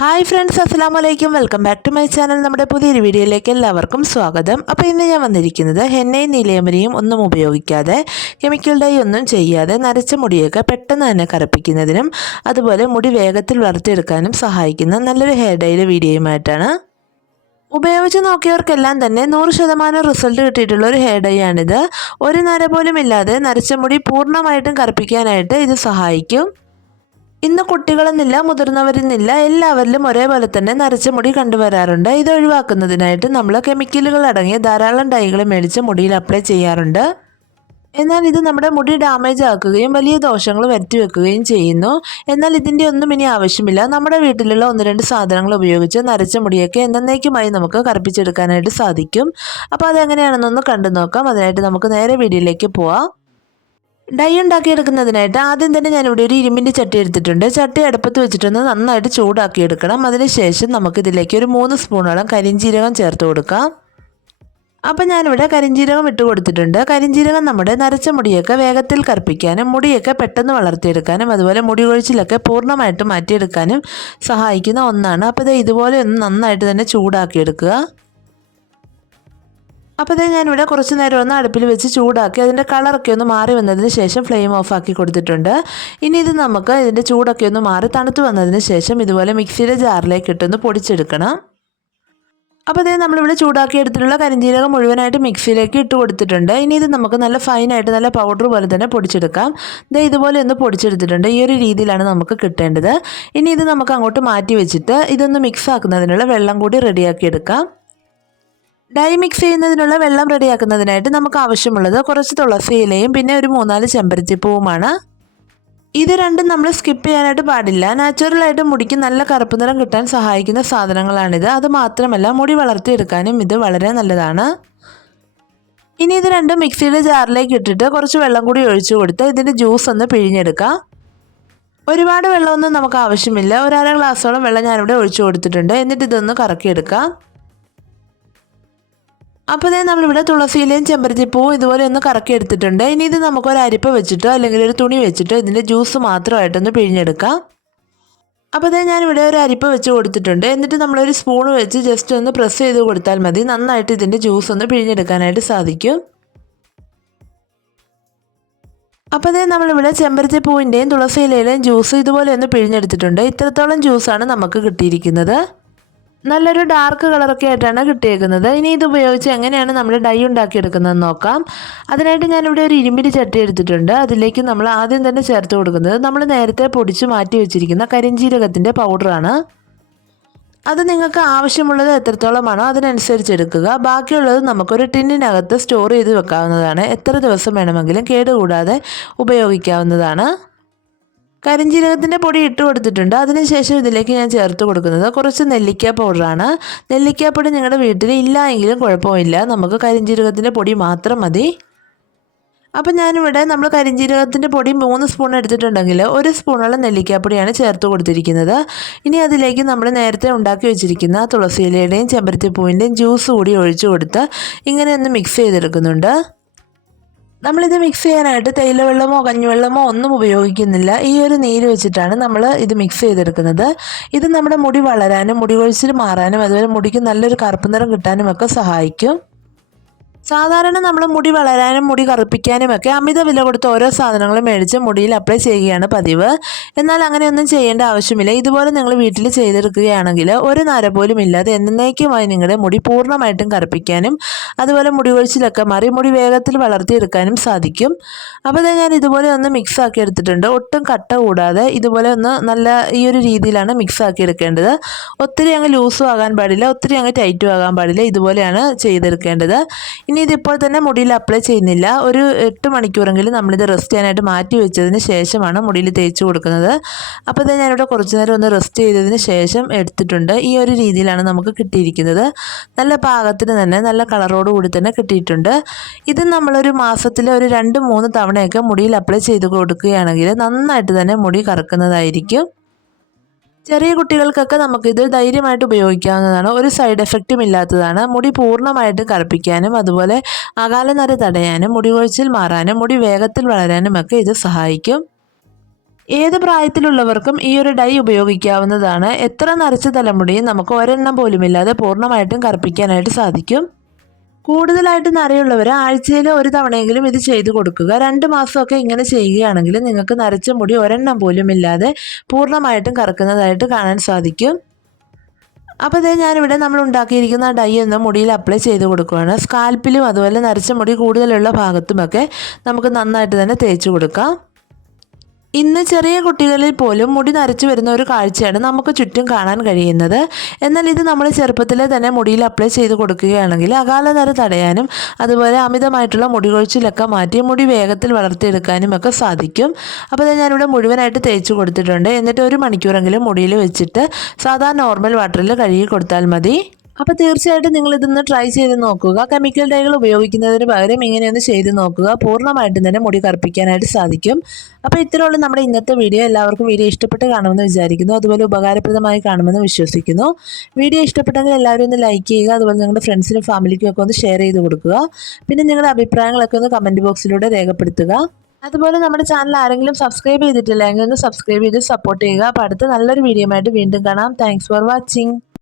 Hi friends അസ്സാം വലൈക്കും welcome back to my channel നമ്മുടെ പുതിയൊരു വീഡിയോയിലേക്ക് എല്ലാവർക്കും സ്വാഗതം. അപ്പോൾ ഇന്ന് ഞാൻ വന്നിരിക്കുന്നത് ഹെന്നയും നീലയമരിയും ഒന്നും ഉപയോഗിക്കാതെ കെമിക്കൽ ഡൈ ഒന്നും ചെയ്യാതെ നരച്ച മുടിയൊക്കെ പെട്ടെന്ന് തന്നെ കറുപ്പിക്കുന്നതിനും അതുപോലെ മുടി വേഗത്തിൽ വളർത്തിയെടുക്കാനും സഹായിക്കുന്ന നല്ലൊരു ഹെയർ ഡൈയുടെ വീഡിയോയുമായിട്ടാണ്. ഉപയോഗിച്ച് നോക്കിയവർക്കെല്ലാം തന്നെ നൂറ് ശതമാനം റിസൾട്ട് കിട്ടിയിട്ടുള്ള ഒരു ഹെയർ ഡൈ ആണിത്. ഒരു നര പോലും ഇല്ലാതെ നരച്ച മുടി പൂർണമായിട്ടും കറുപ്പിക്കാനായിട്ട് ഇത് സഹായിക്കും. ഇന്ന് കുട്ടികളെന്നില്ല മുതിർന്നവരെന്നില്ല എല്ലാവരിലും ഒരേപോലെ തന്നെ നരച്ച മുടി കണ്ടുവരാറുണ്ട്. ഇത് ഒഴിവാക്കുന്നതിനായിട്ട് നമ്മൾ കെമിക്കലുകൾ അടങ്ങിയ ധാരാളം ഡൈകൾ മേടിച്ച് മുടിയിൽ അപ്ലൈ ചെയ്യാറുണ്ട്. എന്നാൽ ഇത് നമ്മുടെ മുടി ഡാമേജ് ആക്കുകയും വലിയ ദോഷങ്ങൾ വരുത്തി വെക്കുകയും ചെയ്യുന്നു. എന്നാൽ ഇതിന്റെ ഒന്നും ഇനി ആവശ്യമില്ല. നമ്മുടെ വീട്ടിലുള്ള ഒന്ന് രണ്ട് സാധനങ്ങൾ ഉപയോഗിച്ച് നരച്ച മുടിയൊക്കെ എന്നേക്കുമായി നമുക്ക് കറുപ്പിച്ചെടുക്കാനായിട്ട് സാധിക്കും. അപ്പോൾ അതെങ്ങനെയാണെന്നൊന്ന് കണ്ടു നോക്കാം അതിനായിട്ട് നമുക്ക് നേരെ വീഡിയോയിലേക്ക് പോവാം. ഡൈ ഉണ്ടാക്കിയെടുക്കുന്നതിനായിട്ട് ആദ്യം തന്നെ ഞാൻ ഇവിടെ ഒരു ഇരുമ്പിന്റെ ചട്ടി എടുത്തിട്ടുണ്ട്. ചട്ടി അടുപ്പത്ത് വെച്ചിട്ടൊന്ന് നന്നായിട്ട് ചൂടാക്കിയെടുക്കണം. അതിനുശേഷം നമുക്കിതിലേക്ക് ഒരു മൂന്ന് സ്പൂണോളം കരിഞ്ജീരകം ചേർത്ത് കൊടുക്കാം. അപ്പം ഞാനിവിടെ കരിഞ്ജീരകം ഇട്ട് കൊടുത്തിട്ടുണ്ട്. കരിഞ്ജീരകം നമ്മുടെ നരച്ച മുടിയൊക്കെ വേഗത്തിൽ കറുപ്പിക്കാനും മുടിയൊക്കെ പെട്ടെന്ന് വളർത്തിയെടുക്കാനും അതുപോലെ മുടി കൊഴിച്ചിലൊക്കെ പൂർണമായിട്ട് മാറ്റിയെടുക്കാനും സഹായിക്കുന്ന ഒന്നാണ്. അപ്പോൾ ഇത് ഇതുപോലെ ഒന്ന് നന്നായിട്ട് തന്നെ ചൂടാക്കിയെടുക്കുക. അപ്പോൾ ഇത് ഞാനിവിടെ കുറച്ച് നേരം ഒന്ന് അടുപ്പിൽ വെച്ച് ചൂടാക്കി അതിന്റെ കളറൊക്കെ ഒന്ന് മാറി വന്നതിന് ശേഷം ഫ്ലെയിം ഓഫ് ആക്കി കൊടുത്തിട്ടുണ്ട്. ഇനി ഇത് നമുക്ക് ഇതിന്റെ ചൂടൊക്കെ ഒന്ന് മാറി തണുത്ത് വന്നതിന് ശേഷം ഇതുപോലെ മിക്സിയുടെ ജാറിലേക്ക് ഇട്ടൊന്ന് പൊടിച്ചെടുക്കണം. അപ്പോൾ ഇതേ നമ്മളിവിടെ ചൂടാക്കി എടുത്തിട്ടുള്ള കരിഞ്ജീരകം മുഴുവനായിട്ട് മിക്സിയിലേക്ക് ഇട്ട് കൊടുത്തിട്ടുണ്ട്. ഇനി ഇത് നമുക്ക് നല്ല ഫൈനായിട്ട് നല്ല പൗഡർ പോലെ തന്നെ പൊടിച്ചെടുക്കാം. ഇതേ ഇതുപോലെ ഒന്ന് പൊടിച്ചെടുത്തിട്ടുണ്ട്. ഈ ഒരു രീതിയിലാണ് നമുക്ക് കിട്ടേണ്ടത്. ഇനി ഇത് നമുക്ക് അങ്ങോട്ട് മാറ്റി വെച്ചിട്ട് ഇതൊന്ന് മിക്സ് ആക്കുന്നതിനുള്ള വെള്ളം കൂടി റെഡിയാക്കി എടുക്കാം. ഡൈ മിക്സ് ചെയ്യുന്നതിനുള്ള വെള്ളം റെഡിയാക്കുന്നതിനായിട്ട് നമുക്ക് ആവശ്യമുള്ളത് കുറച്ച് തുളസി ഇലയും പിന്നെ ഒരു മൂന്നാൽ ചെമ്പരത്തിപ്പൂവുമാണ് ഇത് രണ്ടും നമ്മൾ സ്കിപ്പ് ചെയ്യാനായിട്ട് പാടില്ല. നാച്ചുറലായിട്ട് മുടിക്ക് നല്ല കറുപ്പ് നിറം കിട്ടാൻ സഹായിക്കുന്ന സാധനങ്ങളാണിത്. അത് മാത്രമല്ല മുടി വളർത്തിയെടുക്കാനും ഇത് വളരെ നല്ലതാണ്. ഇനി ഇത് രണ്ടും മിക്സിയുടെ ജാറിലേക്ക് ഇട്ടിട്ട് കുറച്ച് വെള്ളം കൂടി ഒഴിച്ചു കൊടുത്ത് ഇതിന്റെ ജ്യൂസ് ഒന്ന് പിഴിഞ്ഞെടുക്കാം. ഒരുപാട് വെള്ളമൊന്നും നമുക്ക് ആവശ്യമില്ല. ഒരര ഗ്ലാസ്സോളം വെള്ളം ഞാനിവിടെ ഒഴിച്ചു കൊടുത്തിട്ടുണ്ട്. എന്നിട്ട് ഇതൊന്ന് കറക്കിയെടുക്കാം. അപ്പോൾ തന്നെ നമ്മളിവിടെ തുളസിയിലയും ചെമ്പരത്തിപ്പൂവും ഇതുപോലെ ഒന്ന് കറക്കി എടുത്തിട്ടുണ്ട്. ഇനി ഇത് നമുക്കൊരു അരിപ്പ വെച്ചിട്ടോ അല്ലെങ്കിൽ ഒരു തുണി വെച്ചിട്ടോ ഇതിന്റെ ജ്യൂസ് മാത്രമായിട്ടൊന്ന് പിഴിഞ്ഞെടുക്കാം. അപ്പോൾ തന്നെ ഞാനിവിടെ ഒരു അരിപ്പ വെച്ച് കൊടുത്തിട്ടുണ്ട്. എന്നിട്ട് നമ്മളൊരു സ്പൂൺ വെച്ച് ജസ്റ്റ് ഒന്ന് പ്രസ് ചെയ്ത് കൊടുത്താൽ മതി. നന്നായിട്ട് ഇതിന്റെ ജ്യൂസ് ഒന്ന് പിഴിഞ്ഞെടുക്കാനായിട്ട് സാധിക്കും. അപ്പോൾ അതേ നമ്മളിവിടെ ചെമ്പരത്തി പൂവിന്റെയും തുളസിയിലയിലെയും ജ്യൂസ് ഇതുപോലെ ഒന്ന് പിഴിഞ്ഞെടുത്തിട്ടുണ്ട്. ഇത്രത്തോളം ജ്യൂസാണ് നമുക്ക് കിട്ടിയിരിക്കുന്നത്. നല്ലൊരു ഡാർക്ക് കളറൊക്കെ ആയിട്ടാണ് കിട്ടിയേക്കുന്നത്. ഇനി ഇത് ഉപയോഗിച്ച് എങ്ങനെയാണ് നമ്മൾ ഡൈ ഉണ്ടാക്കിയെടുക്കുന്നതെന്ന് നോക്കാം. അതിനായിട്ട് ഞാനിവിടെ ഒരു ഇരുമ്പിരി ചട്ടി എടുത്തിട്ടുണ്ട്. അതിലേക്ക് നമ്മൾ ആദ്യം തന്നെ ചേർത്ത് കൊടുക്കുന്നത് നമ്മൾ നേരത്തെ പൊടിച്ച് മാറ്റി വെച്ചിരിക്കുന്ന കരിഞ്ജീരകത്തിന്റെ പൗഡറാണ് അത് നിങ്ങൾക്ക് ആവശ്യമുള്ളത് എത്രത്തോളമാണോ അതിനനുസരിച്ച് എടുക്കുക. ബാക്കിയുള്ളത് നമുക്കൊരു ടിന്നിനകത്ത് സ്റ്റോർ ചെയ്ത് വെക്കാവുന്നതാണ്. എത്ര ദിവസം വേണമെങ്കിലും കേടുകൂടാതെ ഉപയോഗിക്കാവുന്നതാണ്. കരിഞ്ജീരകത്തിന്റെ പൊടി ഇട്ട് കൊടുത്തിട്ടുണ്ട്. അതിനുശേഷം ഇതിലേക്ക് ഞാൻ ചേർത്ത് കൊടുക്കുന്നത് കുറച്ച് നെല്ലിക്ക പൗഡറാണ് നെല്ലിക്കാപ്പൊടി നിങ്ങളുടെ വീട്ടിൽ ഇല്ല എങ്കിലും കുഴപ്പമില്ല. നമുക്ക് കരിഞ്ജീരകത്തിന്റെ പൊടി മാത്രം മതി. അപ്പം ഞാനിവിടെ നമ്മൾ കരിഞ്ജീരകത്തിന്റെ പൊടി മൂന്ന് സ്പൂൺ എടുത്തിട്ടുണ്ടെങ്കിൽ ഒരു സ്പൂണോളം നെല്ലിക്കാപ്പൊടിയാണ് ചേർത്ത് കൊടുത്തിരിക്കുന്നത്. ഇനി അതിലേക്ക് നമ്മൾ നേരത്തെ ഉണ്ടാക്കി വെച്ചിരിക്കുന്ന തുളസിയിലയുടെയും ചെമ്പരത്തിപ്പൂവിന്റെയും ജ്യൂസ് കൂടി ഒഴിച്ചു കൊടുത്ത് ഇങ്ങനെ ഒന്ന് മിക്സ് ചെയ്തെടുക്കുന്നുണ്ട്. നമ്മളിത് മിക്സ് ചെയ്യാനായിട്ട് തേയിലവെള്ളമോ കഞ്ഞിവെള്ളമോ ഒന്നും ഉപയോഗിക്കുന്നില്ല. ഈ ഒരു നീര് വെച്ചിട്ടാണ് നമ്മൾ ഇത് മിക്സ് ചെയ്തെടുക്കുന്നത്. ഇത് നമ്മുടെ മുടി വളരാനും മുടി കൊഴിച്ചിൽ മാറാനും അതുപോലെ മുടിക്ക് നല്ലൊരു കറുപ്പ് നിറം കിട്ടാനും ഒക്കെ സഹായിക്കും. സാധാരണ നമ്മൾ മുടി വളരാനും മുടി കറുപ്പിക്കാനും ഒക്കെ അമിത വില കൊടുത്ത് ഓരോ സാധനങ്ങളും മേടിച്ച് മുടിയിൽ അപ്ലൈ ചെയ്യുകയാണ് പതിവ്. എന്നാൽ അങ്ങനെയൊന്നും ചെയ്യേണ്ട ആവശ്യമില്ല. ഇതുപോലെ നിങ്ങൾ വീട്ടിൽ ചെയ്തെടുക്കുകയാണെങ്കിൽ ഒരു നര പോലും ഇല്ലാതെ എന്നേക്കുമായി നിങ്ങളുടെ മുടി പൂർണമായിട്ടും കറുപ്പിക്കാനും അതുപോലെ മുടി കൊഴിച്ചിലൊക്കെ മാറി മുടി വേഗത്തിൽ വളർത്തിയെടുക്കാനും സാധിക്കും. അപ്പോൾ ഞാൻ ഇതുപോലെ ഒന്ന് മിക്സ് ആക്കി എടുത്തിട്ടുണ്ട്. ഒട്ടും കട്ട കൂടാതെ ഇതുപോലെ ഒന്ന് നല്ല ഈ ഒരു രീതിയിലാണ് മിക്സ് ആക്കി എടുക്കേണ്ടത്. ഒത്തിരി അങ്ങ് ലൂസും ആകാൻ പാടില്ല ഒത്തിരി അങ്ങ് ടൈറ്റും ആകാൻ പാടില്ല. ഇതുപോലെയാണ് ചെയ്തെടുക്കേണ്ടത്. ഇനി ഇതിപ്പോൾ തന്നെ മുടിയിൽ അപ്ലൈ ചെയ്യുന്നില്ല. ഒരു എട്ട് മണിക്കൂറെങ്കിലും നമ്മളിത് റെസ്റ്റ് ചെയ്യാനായിട്ട് മാറ്റി വെച്ചതിന് ശേഷമാണ് മുടിയിൽ തേച്ച് കൊടുക്കുന്നത്. അപ്പോൾ ഇത് ഞാനിവിടെ കുറച്ച് നേരം ഒന്ന് റെസ്റ്റ് ചെയ്തതിന് ശേഷം എടുത്തിട്ടുണ്ട്. ഈ ഒരു രീതിയിലാണ് നമുക്ക് കിട്ടിയിരിക്കുന്നത്. നല്ല പാകത്തിന് തന്നെ നല്ല കളറോട് കൂടി തന്നെ കിട്ടിയിട്ടുണ്ട്. ഇത് നമ്മളൊരു മാസത്തിൽ ഒരു രണ്ട് മൂന്ന് തവണയൊക്കെ മുടിയിൽ അപ്ലൈ ചെയ്ത് കൊടുക്കുകയാണെങ്കിൽ നന്നായിട്ട് തന്നെ മുടി കറക്കുന്നതായിരിക്കും. ചെറിയ കുട്ടികൾക്കൊക്കെ നമുക്കിത് ധൈര്യമായിട്ട് ഉപയോഗിക്കാവുന്നതാണ്. ഒരു സൈഡ് എഫക്റ്റും ഇല്ലാത്തതാണ്. മുടി പൂർണമായിട്ട് കറുപ്പിക്കാനും അതുപോലെ അകാലനര തടയാനും മുടി കൊഴിച്ചിൽ മാറാനും മുടി വേഗത്തിൽ വളരാനും ഒക്കെ ഇത് സഹായിക്കും. ഏത് പ്രായത്തിലുള്ളവർക്കും ഈ ഒരു ഡൈ ഉപയോഗിക്കാവുന്നതാണ്. എത്ര നരച്ച തലമുടിയും നമുക്ക് ഒരെണ്ണം പോലുമില്ലാതെ പൂർണമായിട്ടും കറുപ്പിക്കാനായിട്ട് സാധിക്കും. കൂടുതലായിട്ട് നരയുള്ളവർ ആഴ്ചയിൽ ഒരു തവണയെങ്കിലും ഇത് ചെയ്തു കൊടുക്കുക. രണ്ട് മാസമൊക്കെ ഇങ്ങനെ ചെയ്യുകയാണെങ്കിൽ നിങ്ങൾക്ക് നരച്ച മുടി ഒരെണ്ണം പോലും ഇല്ലാതെ പൂർണമായിട്ടും കറക്കുന്നതായിട്ട് കാണാൻ സാധിക്കും. അപ്പോൾ ഇതേ ഞാനിവിടെ നമ്മൾ ഉണ്ടാക്കിയിരിക്കുന്ന ഡൈ ഒന്ന് മുടിയിൽ അപ്ലൈ ചെയ്ത് കൊടുക്കുകയാണ് സ്കാൽപ്പിലും അതുപോലെ നരച്ച മുടി കൂടുതലുള്ള ഭാഗത്തുമൊക്കെ നമുക്ക് നന്നായിട്ട് തന്നെ തേച്ച് കൊടുക്കാം. ഇന്ന് ചെറിയ കുട്ടികളിൽ പോലും മുടി നരച്ചു വരുന്ന ഒരു കാഴ്ചയാണ് നമുക്ക് ചുറ്റും കാണാൻ കഴിയുന്നത്. എന്നാൽ ഇത് നമ്മൾ ചെറുപ്പത്തിലെ തന്നെ മുടിയിൽ അപ്ലൈ ചെയ്ത് കൊടുക്കുകയാണെങ്കിൽ അകാല നര തടയാനും അതുപോലെ അമിതമായിട്ടുള്ള മുടി കൊഴിച്ചിലൊക്കെ മാറ്റി മുടി വേഗത്തിൽ വളർത്തിയെടുക്കാനും ഒക്കെ സാധിക്കും. അപ്പോൾ ഇത് ഞാനിവിടെ മുഴുവനായിട്ട് തേച്ച് കൊടുത്തിട്ടുണ്ട്. എന്നിട്ട് ഒരു മണിക്കൂറെങ്കിലും മുടിയിൽ വെച്ചിട്ട് സാധാ നോർമൽ വാട്ടറിൽ കഴുകി കൊടുത്താൽ മതി. അപ്പോൾ തീർച്ചയായിട്ടും നിങ്ങൾ ഇതൊന്ന് ട്രൈ ചെയ്ത് നോക്കുക. കെമിക്കൽ ഡൈകൾ ഉപയോഗിക്കുന്നതിന് പകരം ഇങ്ങനെയൊന്ന് ചെയ്ത് നോക്കുക. പൂർണമായിട്ടും തന്നെ മുടി കറുപ്പിക്കാനായിട്ട് സാധിക്കും. അപ്പോൾ ഇത്രയുള്ള നമ്മുടെ ഇന്നത്തെ വീഡിയോ എല്ലാവർക്കും വീഡിയോ ഇഷ്ടപ്പെട്ട് കാണുമെന്ന് വിചാരിക്കുന്നു. അതുപോലെ ഉപകാരപ്രദമായി കാണുമെന്ന് വിശ്വസിക്കുന്നു. വീഡിയോ ഇഷ്ടപ്പെട്ടെങ്കിൽ എല്ലാവരും ഒന്ന് ലൈക്ക് ചെയ്യുക. അതുപോലെ നിങ്ങളുടെ ഫ്രണ്ട്സിനും ഫാമിലിക്കും ഒക്കെ ഒന്ന് ഷെയർ ചെയ്ത് കൊടുക്കുക. പിന്നെ നിങ്ങളുടെ അഭിപ്രായങ്ങളൊക്കെ ഒന്ന് കമന്റ് ബോക്സിലൂടെ രേഖപ്പെടുത്തുക. അതുപോലെ നമ്മുടെ ചാനൽ ആരെങ്കിലും സബ്സ്ക്രൈബ് ചെയ്തിട്ടില്ല എങ്കിൽ ഒന്ന് സബ്സ്ക്രൈബ് ചെയ്ത് സപ്പോർട്ട് ചെയ്യുക. അപ്പോൾ അടുത്ത നല്ലൊരു വീഡിയോ ആയിട്ട് വീണ്ടും കാണാം. Thanks for watching